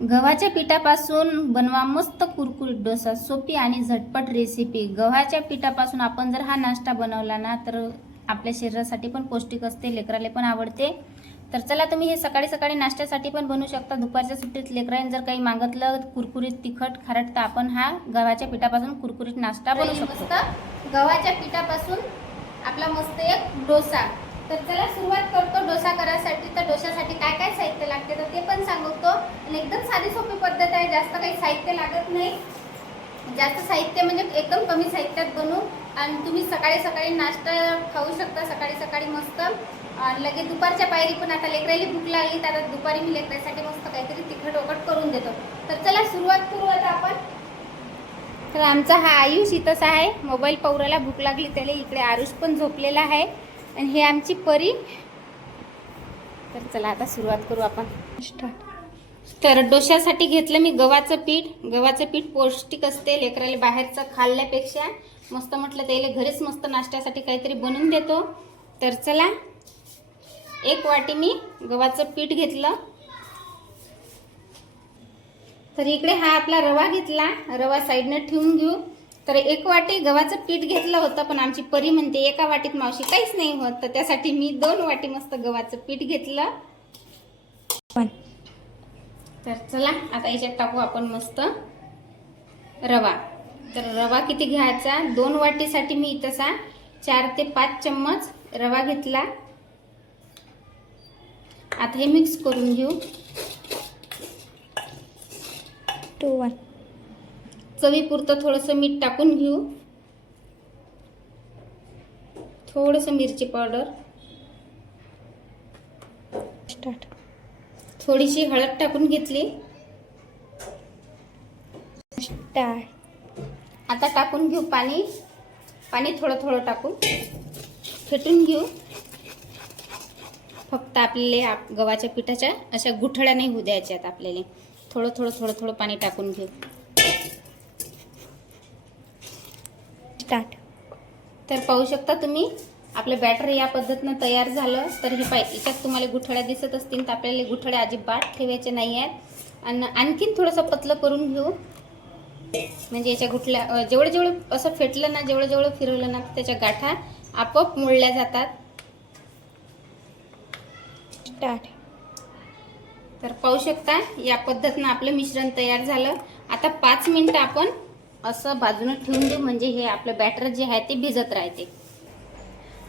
गव्हाच्या पिठापासून बनवा मस्त कुरकुरीत डोसा. सोपी आणि झटपट रेसिपी. गव्हाच्या पिठापासून आपण जर हा नाश्ता बनवला ना तर आपल्या शरीरासाठी पण पौष्टिक असते, लेकराला पण आवडते. तर चला, तुम्ही हे सकाळी सकाळी नाश्त्यासाठी पण बनवू शकता. दुपारच्या सुट्टीत लेकरांनी जर काही मागितलं कुरकुरीत तिखट खारट तर आपण हा गव्हाच्या पिठापासून कुरकुरीत नाश्ता बनवू शकतो. गव्हाच्या पिठापासून आपला मस्त एक डोसा. तर चला सुरुवात करतो डोसा करायसाठी. तर डोशासाठी काय काय साहित्य लागते तर ते पण सांगतो. आणि एकदम साधी सोपी पद्धत आहे, जास्त काही साहित्य लागत नाही. जास्त साहित्य म्हणजे एकदम कमी साहित्यात बनवू आणि तुम्ही सकाळी सकाळी नाश्ता खाऊ शकता. सकाळी सकाळी मस्त लगेच दुपारच्या पायरी पण आता लेकराली भूक लागली तर आता दुपारी मी लेकरासाठी मस्त काहीतरी तिखट वखट करून देतो. तर चला सुरुवात करू आता आपण. तर आमचा हा आयुष इथंच आहे, मोबाईल पौराला भूक लागली त्याला. इकडे आरुष पण झोपलेला आहे आणि हे आमची परी. तर चला आता सुरुवात करू आपण. तर डोशासाठी घेतलं मी गव्हाचं पीठ. गव्हाचं पीठ पौष्टिक असते, लेकराला बाहेरचं खाल्ल्यापेक्षा मस्त म्हटलं त्याला घरीच मस्त नाश्त्यासाठी काहीतरी बनवून देतो. तर चला, 1 वाटी मी गव्हाचं पीठ घेतलं. तर इकडे हा आपला रवा घेतला. रवा साईडनं ठेवून घेऊ. तर 1 वाटी गव्हाचं पीठ घेतलं होतं, पण आमची परी म्हणते 1 वाटीत मावशी काहीच नाही होत, तर त्यासाठी मी 2 वाटी मस्त गव्हाचं पीठ घेतलं. तर चला आता याच्यात टाकू आपण मस्त रवा. तर रवा किती घ्यायचा? 2 वाटीसाठी मी तसा 4 ते 5 चम्मच रवा घेतला. आता हे मिक्स करून घेऊ. 2 1 चवीपुरतं थोडंसं मीठ टाकून घेऊ. थोडंसं मिरची पावडर, स्टार्ट. थोडीशी हळद टाकून घेतली. स्टार्ट. आता टाकून घेऊ पाणी. पाणी थोडं थोडं टाकून फेटून घेऊ. फक्त आपल्याला गव्हाच्या पिठाच्या अशा गुठळ्या नाही होऊ द्यायच्यात आपल्याला. थोडं थोडं थोडं थोडं पाणी टाकून घेऊ. स्टार्ट. तर पाहू शकता तुम्ही आपलं बॅटर या पद्धतीनं तयार झालं. तर हे याच्यात तुम्हाला गुठळ्या दिसत असतील तर आपल्याला गुठळ्या अजिबात ठेवायचे नाही आहेत. आणि आणखीन थोडंसं पतलं करून घेऊ. म्हणजे याच्या गुठळ्या जेवढं जेवढं असं फेटलं ना, जेवढं जेवढं फिरवलं ना त्याच्या गाठा आपोआप मोडल्या जातात. स्टार्ट. तर पाहू शकता या पद्धतीनं आपलं मिश्रण तयार झालं. आता 5 मिनिटं आपण असं बाजूने ठेवून देऊ, म्हणजे हे आपलं बॅटर जे आहे ते भिजत राहते.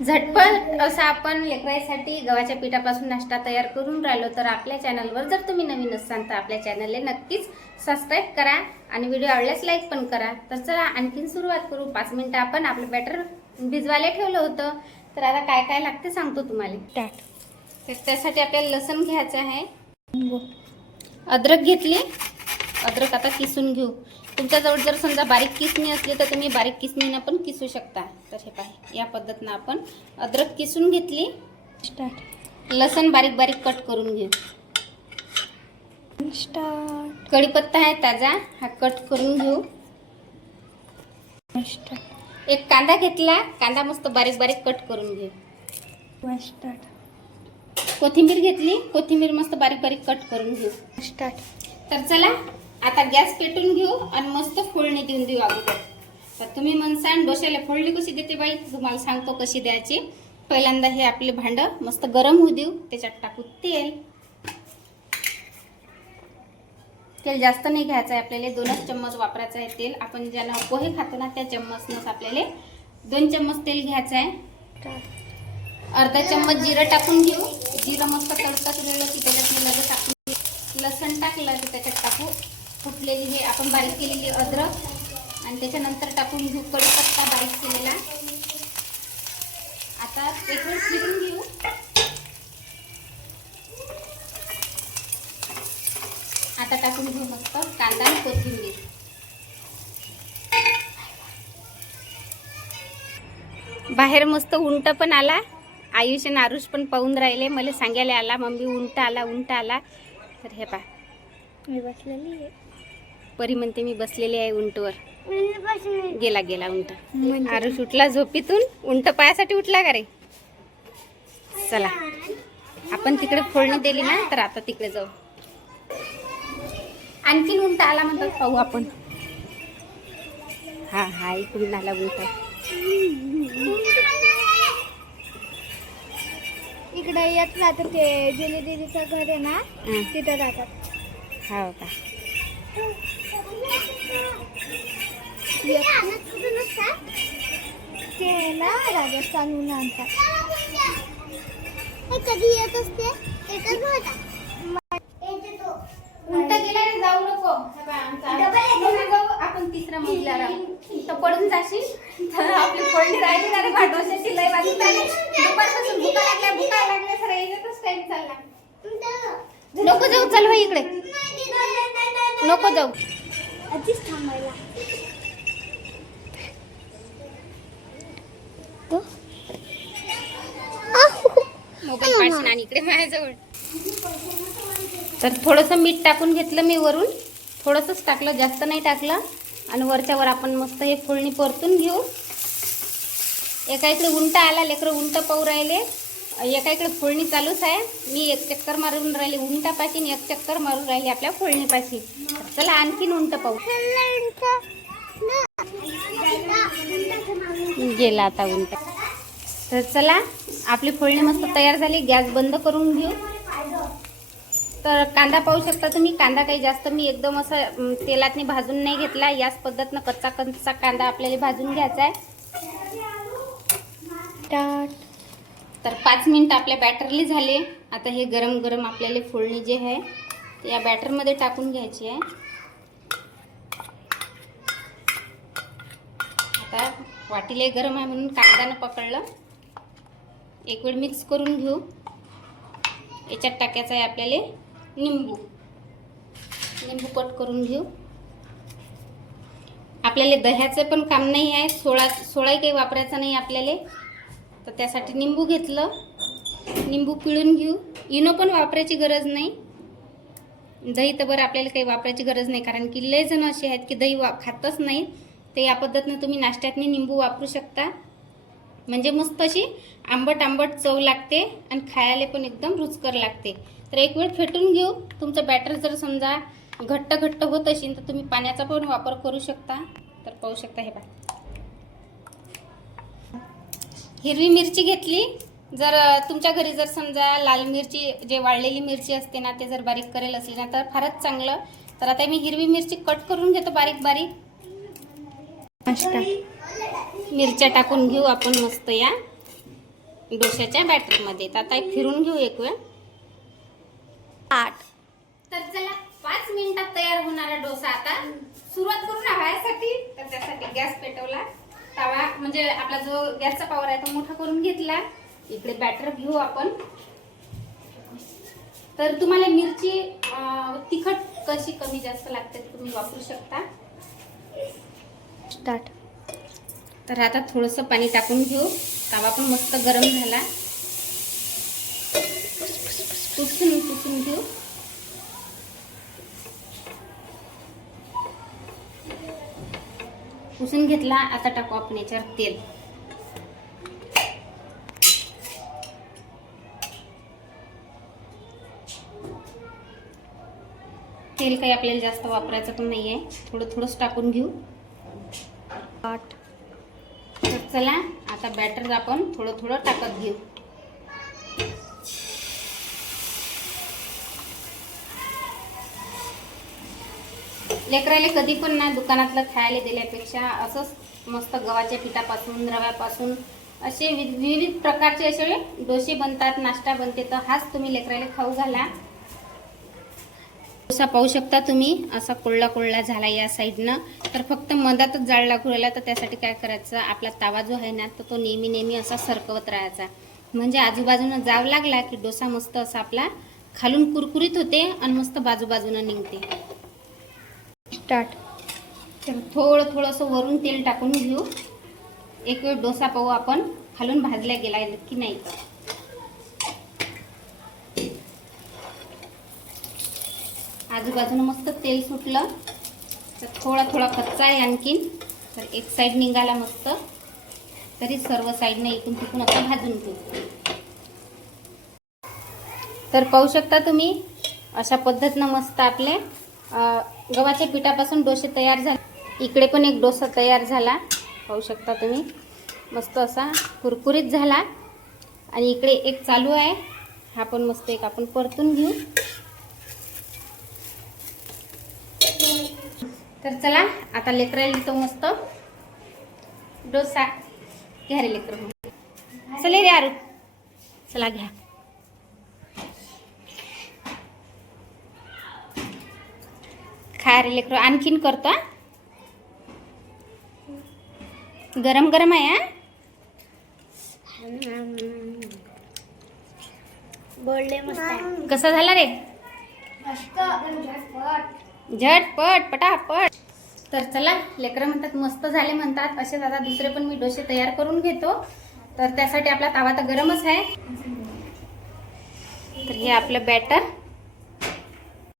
झटपट असं आपण लेकरांसाठी गव्हाच्या पिठापासून नाश्ता तयार करून राहिलो. तर आपल्या चॅनलवर जर तुम्ही नवीन असाल तर आपल्या चॅनलला नक्कीच सबस्क्राईब करा आणि व्हिडिओ आवडल्यास लाईक पण करा. तर चला आणखीन सुरुवात करू. 5 मिनिटं आपण आपलं बॅटर भिजवायला ठेवलं होतं. तर आता काय काय लागते सांगतो तुम्हाला. स्टार्ट. तर त्यासाठी आपल्याला लसूण घ्यायचं आहे. अद्रक घेतली. अद्रक आता किसून घेऊ. तुमच्याजवळ जर समजा बारीक किसणी असली तर तुम्ही बारीक किसणीनं पण किसू शकता. तर हे पहा या पद्धतीनं आपण अद्रक किसून घेतली. स्टार्ट. लसूण बारीक बारीक कट करून घेऊ. स्टार्ट. कढीपत्ता आहे ताजा, हा कट करून घेऊ. स्टार्ट. एक कांदा घेतला. कांदा मस्त बारीक बारीक कट करून घेऊ. स्टार्ट. कोथिंबीर घेतली. कोथिंबीर मस्त बारीक बारीक कट करून घेऊ. स्टार्ट. तर चला आता गॅस पेटून घेऊ आणि मस्त फोडणी देऊन देऊ अगोदर. तर तुम्ही म्हणसान डोश्याला फोडणी कशी देते बाई, तुम्हाला सांगतो कशी द्यायची. पहिल्यांदा हे आपले भांडं मस्त गरम होऊ देऊ. त्याच्यात टाकू तेल. तेल जास्त नाही घ्यायचं आहे आपल्याला, 2च चम्मच वापरायचं आहे तेल. आपण ज्यानं पोहे खातो ना त्या चम्मचनंच आपल्याला 2 चम्मच तेल घ्यायचं आहे. अर्धा चम्मच जिरं टाकून घेऊ. जिरं मस्त तडतडलं की त्याच्यात मी लगेच टाकून घेऊ. लसण टाकलं की त्याच्यात टाकू फुटलेली हे आपण बारीक केलेली अद्रक आणि त्याच्यानंतर टाकून घेऊ कढीपत्ता बारीक केलेला. आता एक वेळ फिरून घेऊ. आता टाकून घेऊ मस्त कांदा आणि कोथिंबीर. बाहेर मस्त उंट पण आला. आयुष आणि आरुष पण पाहून राहिले. मला सांगायला आला मम्मी उंट आला उंट आला. तर हे पहा मी बसलेली आहे. परी म्हणते मी बसलेली आहे उंटवर. गेला गेला उंट. आरुष उठला झोपीतून. उंट पायासाठी उठला का रे? चला आपण तिकडे फोडणी दिली ना तर आता तिकडे जाऊ. आणखीन उंटा आला म्हणतात, पाहू आपण. हा हा, इकडून आला उंटा. इकडे येत राहतं ते जुनी दीदीचं घर आहे ना, हं. तिथं राहतात. हो का. ते ना राजस्थानहून आणतात. कधी येत असते उंटा गेला रे, जाऊ नको. जाऊ आपण तिसऱ्या मजल्यावर. तर पडून जाशील तर आपली फोडणी राहिली ना रे, डोशाची लय वाजून राहिली. दुपारपासून भुका लागल्या सर, याच्यातच टाइम चालला. नको जाऊ, चल भाई इकडे. नको जाऊ. आधीच थांबायला. मोबाईल पाडशील आणि इकडे माझ्याजवळ. तर थोडंसं मीठ टाकून घेतलं मी वरून, थोडंसंच टाकलं, जास्त नाही टाकलं. आणि वरच्यावर आपण मस्त हे फोडणी परतून घेऊ. एका इकडे उंटा आला, लेकरं उंट पाहू राहिले. एका इकडे फोडणी चालूच आहे. मी एक चक्कर मारून राहिली उंटापाशी आणि एक चक्कर मारून राहिली आपल्या फोडणीपाशी. चला आणखीन उंट पाहू. गेला आता उंट. तर चला, आपली फोडणी मस्त तयार झाली. गॅस बंद करून घेऊ. तर कांदा पाहू शकता तुम्ही. कांदा काही जास्त मी एकदम असं तेलातनी भाजून नाही घेतला. याच पद्धतीनं कच्चा कच्चा कांदा आपल्याला भाजून घ्यायचा आहे. तर 5 मिनिट आपल्या बॅटरली झाले. आता हे गरम गरम आपल्याला फोडणी जे आहे ते या बॅटरमध्ये टाकून घ्यायची आहे. आता वाटीला गरम आहे म्हणून कांद्यानं पकडलं. एक वेळ मिक्स करून घेऊ. याच्यात टाकायचं आहे आपल्याला निंबू कट करून घेऊ. आपल्याला दह्याचं पण काम नाही आहे, सोळाही काही वापरायचा नाही आपल्याला. तर त्यासाठी निंबू घेतलं. निंबू पिळून घेऊ. इनो पण वापरायची गरज नाही. दही तर बरं आपल्याला काही वापरायची गरज नाही, कारण की लय जण असे आहेत की दही खातच नाही. तर या पद्धतीनं तुम्ही नाश्त्यातनी निंबू वापरू शकता. म्हणजे मस्त अशी आंबट आंबट चव लागते आणि खायला पण एकदम रुचकर लागते. तर एक वेळ फेटून घेऊ. तुमचं बॅटर जर समजा घट्ट होत असेल तर तुम्ही पाण्याचा पण वापर करू शकता. तर पाहू शकता हे पहा. हिरवी मिरची घेतली. जर तुमच्या घरी जर समजा लाल मिरची, जे वाळलेली मिरची असते ना, ते जर बारीक करेल असली ना तर फारच चांगलं. तर आता मी हिरवी मिरची कट करून घेतो बारीक बारीक. मिरच्या टाकून घेऊ आपण मस्त या डोश्याच्या बॅटरमध्ये. तर आता फिरून घेऊ एक वेळ. 8. तर चला, 5 मिनिटात तयार होणारा डोसा आता सुरुवात करू ना व्हायसाठी. तर त्यासाठी गॅस पेटवला. तवा म्हणजे आपला जो गॅसचा पॉवर आहे तो मोठा करून घेतला. इकडे बॅटर घेऊ आपण. तर तुम्हाला मिरची तिखट कशी कमी जास्त लागते तुम्ही वापरू शकता. स्टार्ट. तर आता थोडंसं पाणी टाकून घेऊ. तवा पण मस्त गरम झाला. पुसून घेऊ. पुसून घेतला. आता टाकू आपण याच्यावर तेल. तेल काही आपल्याला जास्त वापरायचं पण नाही आहे, थोडंच टाकून घेऊ. 8. तर चला, आता बॅटर आपण थोडं टाकत घेऊ. लेकराले कधी पण ना दुकानातलं खायला दिल्यापेक्षा असंच मस्त गव्हाच्या पिठापासून, रव्यापासून असे विविध प्रकारचे असे डोसे बनतात, नाश्ता बनते. तर हाच तुम्ही लेकराले खाऊ घाला. डोसा पाहू शकता तुम्ही असा कोळला झाला या साईडनं. तर फक्त मधातच जाळ लागू राहिला. तर त्यासाठी काय करायचं, आपला तवा जो आहे ना तो नेहमी असा सरकवत राहायचा. म्हणजे आजूबाजूनं जाव लागला की डोसा मस्त असा आपला खालून कुरकुरीत होते आणि मस्त बाजूबाजूनं निघते. स्टार्ट. तर थोडंसं वरून तेल टाकून घेऊ. एक वेळ डोसा पाहू आपण खालून भाजल्या गेला की नाही. आजूबाजूनं मस्त तेल सुटलं. तर थोडा कच्चा आहे आणखीन. तर एक साईड निघाला मस्त. तरी सर्व साईडने इकडून तिकडून असं भाजून घेऊ. तर पाहू शकता तुम्ही अशा पद्धतीनं मस्त आपले गव्हाच्या पिठापासून डोसे तयार झाले. इकडे पण एक डोसा तयार झाला, पाहू शकता तुम्ही. मस्त असा कुरकुरीत झाला. आणि इकडे एक चालू आहे, हा पण मस्त एक आपण परतून घेऊ. तर चला आता लेकराला देतो मस्त डोसा. घ्या रे लेकर, चले रे आरू, चला घ्या. खा रे लेकर, आणखीन करतो. गरम गरम आहे हा. बोलले मस्त आहे. कसा झाला रे? मस्त झटपट पटापट. तर चला, लेकरं म्हणतात मस्त झाले म्हणतात. असेच आता दुसरे पण मी डोसे तयार करून घेतो. तर त्यासाठी आपला तवा तर गरमच आहे. तर हे आपलं बॅटर